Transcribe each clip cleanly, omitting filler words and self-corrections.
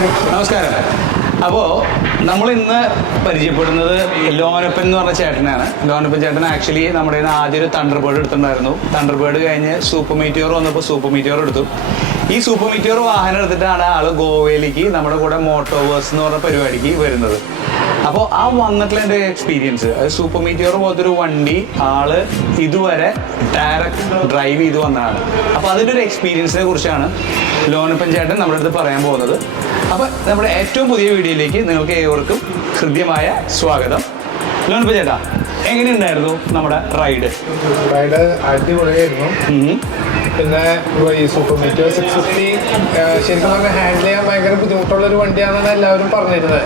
നമസ്കാരം. അപ്പോൾ നമ്മൾ ഇന്ന് പരിചയപ്പെടുന്നത് ലോനപ്പൻ എന്ന് പറഞ്ഞ ചേട്ടനാണ്. ലോനപ്പൻ ചേട്ടൻ ആക്ച്വലി നമ്മുടെ ആദ്യം ഒരു തണ്ടർബേർഡ് എടുത്തിട്ടുണ്ടായിരുന്നു. തണ്ടർബേർഡ് കഴിഞ്ഞ് സൂപ്പർ മീറ്റിയോർ വന്നപ്പോൾ സൂപ്പർ മീറ്റിയോർ എടുത്തു. ഈ സൂപ്പർ മീറ്റിയോർ വാഹനം എടുത്തിട്ടാണ് ആള് ഗോവയിലേക്ക് നമ്മുടെ കൂടെ മോട്ടോവേഴ്സ് എന്ന് പറഞ്ഞ പരിപാടിക്ക് വരുന്നത്. അപ്പോൾ ആ വന്നിട്ടുള്ള എൻ്റെ എക്സ്പീരിയൻസ്, അത് സൂപ്പർ മീറ്റിയോർ പോലത്തെ ഒരു വണ്ടി ആള് ഇതുവരെ ഡയറക്റ്റ് ഡ്രൈവ് ചെയ്ത് വന്നതാണ്. അപ്പോൾ അതിൻ്റെ ഒരു എക്സ്പീരിയൻസിനെ കുറിച്ചാണ് ലോനപ്പൻ ചേട്ടൻ നമ്മുടെ അടുത്ത് പറയാൻ പോകുന്നത്. അപ്പോൾ നമ്മുടെ ഏറ്റവും പുതിയ വീഡിയോയിലേക്ക് നിങ്ങൾക്ക് ഏവർക്കും ഹൃദ്യമായ സ്വാഗതം. ലോനപ്പൻ ചേട്ടാ, എങ്ങനെയുണ്ടായിരുന്നു നമ്മുടെ റൈഡ്? അടിപൊളിയായിരുന്നു. പിന്നെ ഈ സൂപ്പർ മീറ്റിയോർ 650 ശരിക്കും പറഞ്ഞാൽ ഹാൻഡിൽ ചെയ്യാൻ ഭയങ്കര ബുദ്ധിമുട്ടുള്ളൊരു വണ്ടിയാണെന്നാണ് എല്ലാവരും പറഞ്ഞിരുന്നത്.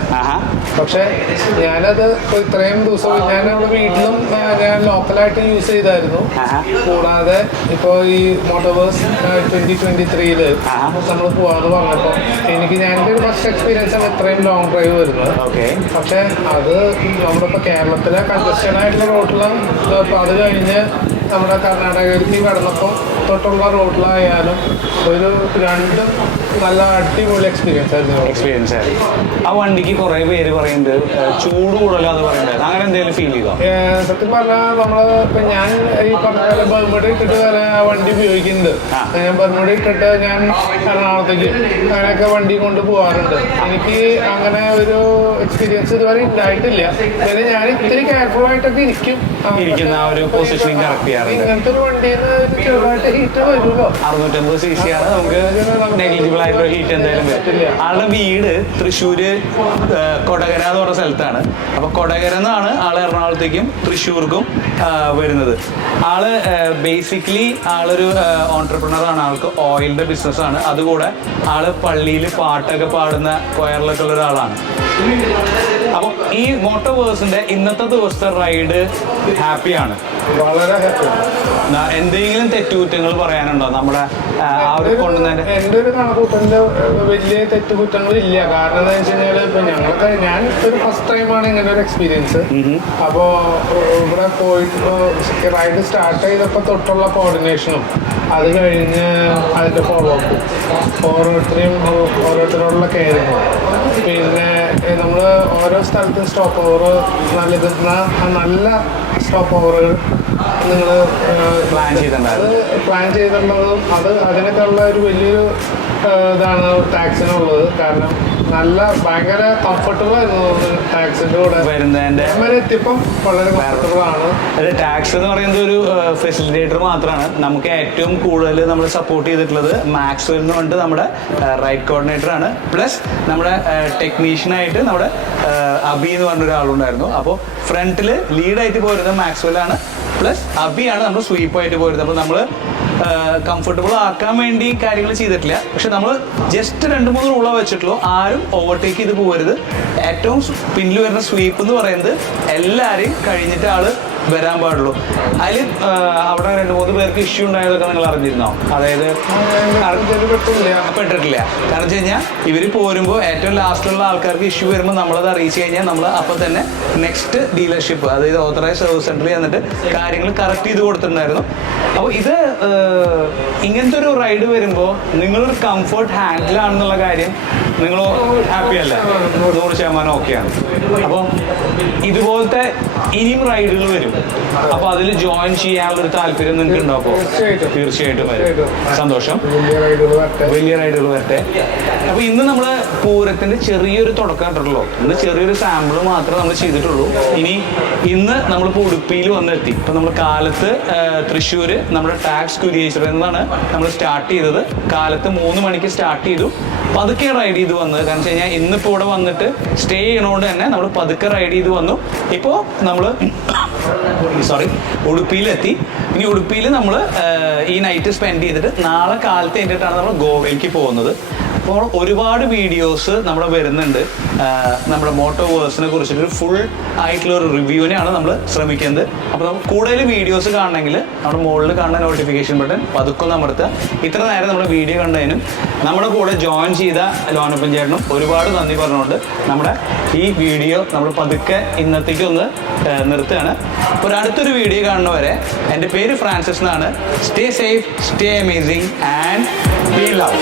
പക്ഷെ ഞാനത് ഇത്രയും ദിവസം ഞാൻ നമ്മുടെ വീട്ടിലും ഞാൻ ലോക്കലായിട്ട് യൂസ് ചെയ്തായിരുന്നു. കൂടാതെ ഇപ്പോൾ ഈ മോട്ടോവേഴ്സ് 2023 നമ്മൾ പോവാന്ന് പറഞ്ഞപ്പോൾ ഞാനൊരു ഒരു ഫസ്റ്റ് എക്സ്പീരിയൻസ് ആണ് ഇത്രയും ലോങ് ഡ്രൈവ് വരുന്നത്. പക്ഷെ അത് നമ്മളിപ്പോൾ കേരളത്തിലെ കൺജസ്റ്റഡ് ആയിട്ടുള്ള റോഡിലും അത് കഴിഞ്ഞ് നമ്മുടെ കർണാടകയിലേക്ക് കടന്നപ്പോൾ തൊട്ടുള്ള റോഡിലായാലും ഒരു രണ്ടും നല്ല അടിപൊളി എക്സ്പീരിയൻസ് ആയിരുന്നു. ആ വണ്ടിക്ക് കുറെ പേര് പറയുന്നത് ചൂട് കൂടുതലാന്ന് പറയുന്നത്, അങ്ങനെ എന്തെങ്കിലും ഫീൽ ചെയ്തോ? സത്യം പറഞ്ഞാൽ നമ്മള് ഇപ്പൊ ഞാൻ ഈ പറഞ്ഞ ബർമുഡ ഇട്ടിട്ട് വരെ ആ വണ്ടി ഉപയോഗിക്കുന്നുണ്ട്. ഞാൻ ബർമുഡ ഇട്ടിട്ട് ഞാൻ എറണാകുളത്തേക്ക് അങ്ങനെയൊക്കെ വണ്ടി കൊണ്ട് പോകാറുണ്ട്. എനിക്ക് അങ്ങനെ ഒരു എക്സ്പീരിയൻസ് ഇതുവരെ ഉണ്ടായിട്ടില്ല. പിന്നെ ഞാൻ ഇത്തിരി കെയർഫുൾ ആയിട്ടൊക്കെ ഇരിക്കുന്ന ആ ഒരു പൊസിഷനിങ് കറക്റ്റ് ചെയ്യാറുണ്ട്. ഇങ്ങനത്തെ ഒരു വണ്ടിയിൽ ചെറുതായിട്ട് ഹീറ്റ് വരുമല്ലോ. 650 cc ആണ്, നമുക്ക് നെഗ്ലിജിബിൾ ആയിട്ടുള്ള ഹീറ്റ് എന്തായാലും വരും. ആളുടെ വീട് തൃശ്ശൂര് കൊടകര എന്ന് പറഞ്ഞ സ്ഥലത്താണ്. അപ്പൊ കൊടകര എന്നാണ് ആള് എറണാകുളത്തേക്കും തൃശ്ശൂർക്കും വരുന്നത്. ആള് ബേസിക്കലി ആളൊരു ഓൺട്രപ്രണർ ആണ്. ആൾക്ക് ഓയിലിന്റെ ബിസിനസ്സാണ്. അതുകൂടെ ആള് പള്ളിയിൽ പാട്ടൊക്കെ പാടുന്ന കൊയറിലൊക്കെ ഉള്ള ഒരാളാണ്. അപ്പൊ ഈ മോട്ടോവേഴ്സിന്റെ ഇന്നത്തെ ദിവസത്തെ റൈഡ് ഹാപ്പിയാണ്, വളരെ ഹാപ്പി. എന്തെങ്കിലും തെറ്റുകുറ്റങ്ങൾ പറയാനുണ്ടോ നമ്മുടെ ആ ഒരു കൊണ്ടുവന്നതിന്റെ? എൻ്റെ ഒരു കണക്കൂട്ടലിന്റെ വലിയ തെറ്റുകുറ്റങ്ങളില്ല. കാരണം എന്താ വെച്ച് കഴിഞ്ഞാൽ ഇപ്പൊ ഞാൻ ഒരു ഫസ്റ്റ് ടൈമാണ് ഇങ്ങനെ ഒരു എക്സ്പീരിയൻസ്. അപ്പോൾ ഇവിടെ പോയിട്ട് റൈഡ് സ്റ്റാർട്ട് ചെയ്തപ്പോൾ തൊട്ടുള്ള കോർഡിനേഷനും അത് കഴിഞ്ഞ് അതിന്റെ ഫോളോ അപ്പും ഓരോരുത്തരോടുള്ള കെയറിങ്ങും, പിന്നെ നമ്മൾ ഓരോ സ്ഥലത്ത് സ്റ്റോപ്പ് ഓവർ നല്ല സ്റ്റോപ്പ് ഓവറുകൾ നിങ്ങൾ പ്ലാൻ ചെയ്തിട്ടുള്ളതും അതിനൊക്കെ ഉള്ള ഒരു വലിയൊരു ഇതാണ് ടാക്സിനുള്ളത്. കാരണം നല്ല ഭയങ്കര കംഫർട്ടബിൾ ആയിരുന്നു ടാക്സിന്റെ കൂടെ വരുന്നതിന്റെ എത്തിയപ്പം വളരെ കംഫർട്ടബിൾ ആണ്. ടാക്സ് എന്ന് പറയുന്നത് ഒരു ഫെസിലിറ്റേറ്റർ മാത്രമാണ്. നമുക്ക് ഏറ്റവും കൂടുതൽ നമ്മൾ സപ്പോർട്ട് ചെയ്തിട്ടുള്ളത് മാക്സ്വെൽ എന്ന് പറഞ്ഞിട്ട് നമ്മുടെ റൈഡ് കോർഡിനേറ്റർ ആണ്. പ്ലസ് നമ്മുടെ ടെക്നീഷ്യനായിട്ട് നമ്മുടെ അബി എന്ന് പറഞ്ഞ ഒരാളുണ്ടായിരുന്നു. അപ്പോൾ ഫ്രണ്ടിൽ ലീഡായിട്ട് പോരുന്നത് മാക്സ്വെൽ ആണ്, പ്ലസ് അബിയാണ് നമ്മൾ സ്വീപ്പായിട്ട് പോരുന്നത്. അപ്പോൾ നമ്മൾ കംഫർട്ടബിൾ ആക്കാൻ വേണ്ടി കാര്യങ്ങൾ ചെയ്തിട്ടില്ല. പക്ഷെ നമ്മൾ ജസ്റ്റ് 2-3 റൂളാ വെച്ചിട്ടുള്ളൂ. ആരും ഓവർടേക്ക് ചെയ്ത് പോകരുത്. ഏറ്റവും പിന്നിൽ വരുന്ന സ്വീപ്പ് എന്ന് പറയുന്നത് എല്ലാവരെയും കഴിഞ്ഞിട്ട് ആള് വരാൻ പാടുള്ളൂ. അതിൽ അവിടെ 2-3 പേർക്ക് ഇഷ്യൂ ഉണ്ടായതൊക്കെ നിങ്ങൾ അറിഞ്ഞിരുന്നോ? അതായത് പെട്ടിട്ടില്ല. കാരണം വെച്ച് കഴിഞ്ഞാൽ ഇവർ പോരുമ്പോൾ ഏറ്റവും ലാസ്റ്റിലുള്ള ആൾക്കാർക്ക് ഇഷ്യൂ വരുമ്പോൾ നമ്മളത് അറിയിച്ചു കഴിഞ്ഞാൽ നമ്മൾ അപ്പം തന്നെ നെക്സ്റ്റ് ഡീലർഷിപ്പ്, അതായത് ഓതറൈസ് സർവീസ് സെന്ററിൽ ചെന്നിട്ട് കാര്യങ്ങൾ കറക്റ്റ് ചെയ്ത് കൊടുത്തിട്ടുണ്ടായിരുന്നു. അപ്പോൾ ഇത് ഇങ്ങനത്തെ ഒരു റൈഡ് വരുമ്പോൾ നിങ്ങളൊരു കംഫർട്ട് ഹാൻഡിലാണെന്നുള്ള കാര്യം നിങ്ങൾ ഹാപ്പി അല്ല? 100% ഓക്കെയാണ്. അപ്പോൾ ഇതുപോലത്തെ ഇനിയും റൈഡുകൾ വരും. അപ്പൊ അതിൽ ജോയിൻ ചെയ്യാനുള്ളൊരു താല്പര്യം നിങ്ങൾക്ക് ഉണ്ടാവും? തീർച്ചയായിട്ടും വരും. സന്തോഷം. വലിയ റൈഡുകൾ വരട്ടെ. അപ്പൊ ഇന്ന് നമ്മള് പൂരത്തിന്റെ ചെറിയൊരു തുടക്കം കണ്ടിട്ടുള്ളൂ. ഇന്ന് ചെറിയൊരു സാമ്പിൾ മാത്രമേ നമ്മൾ ചെയ്തിട്ടുള്ളൂ. ഇന്ന് നമ്മളിപ്പോൾ ഉടുപ്പിയിൽ വന്നെത്തി. ഇപ്പൊ നമ്മൾ കാലത്ത് തൃശ്ശൂര് നമ്മുടെ ടാക്സ് കുരിയേശ്വര എന്നാണ് നമ്മൾ സ്റ്റാർട്ട് ചെയ്തത്. കാലത്ത് 3 മണിക്ക് സ്റ്റാർട്ട് ചെയ്തു. പതുക്കെ റൈഡ് ചെയ്ത് വന്നത്. കാരണം വെച്ച് കഴിഞ്ഞാൽ ഇന്നിപ്പോൾ ഇവിടെ വന്നിട്ട് സ്റ്റേ ചെയ്യണോണ്ട് തന്നെ നമ്മൾ പതുക്കെ റൈഡ് ചെയ്ത് വന്നു. ഇപ്പോൾ നമ്മൾ ഉടുപ്പിയിലെത്തി. ഇനി ഉടുപ്പിയിൽ നമ്മൾ ഈ നൈറ്റ് സ്പെൻഡ് ചെയ്തിട്ട് നാളെ കാലത്ത് കഴിഞ്ഞിട്ടാണ് നമ്മൾ ഗോവയിലേക്ക് പോകുന്നത്. അപ്പോൾ ഒരുപാട് വീഡിയോസ് നമ്മുടെ വരുന്നുണ്ട്. നമ്മുടെ മോട്ടോവേഴ്സിനെ കുറിച്ചിട്ട് ഫുൾ ആയിട്ടുള്ള ഒരു റിവ്യൂവിനെയാണ് നമ്മൾ ശ്രമിക്കുന്നത്. അപ്പോൾ നമുക്ക് കൂടുതൽ വീഡിയോസ് കാണണമെങ്കിൽ നമ്മുടെ മുകളിൽ കാണുന്ന നോട്ടിഫിക്കേഷൻ ബട്ടൺ പതുക്കെ അമർത്തുക. ഇത്ര നേരം നമ്മുടെ വീഡിയോ കണ്ടതിനും നമ്മുടെ കൂടെ ജോയിൻ ചെയ്ത ലോനപ്പൻ ചേട്ടനും ഒരുപാട് നന്ദി പറഞ്ഞുകൊണ്ട് നമ്മുടെ ഈ വീഡിയോ നമ്മൾ പതുക്കെ ഇന്നത്തേക്ക് ഒന്ന് നിർത്തുകയാണ്. അപ്പോൾ അടുത്തൊരു വീഡിയോ കാണുന്നവരെ എൻ്റെ പേര് ഫ്രാൻസിസ് എന്നാണ്. Stay safe, stay amazing and B love.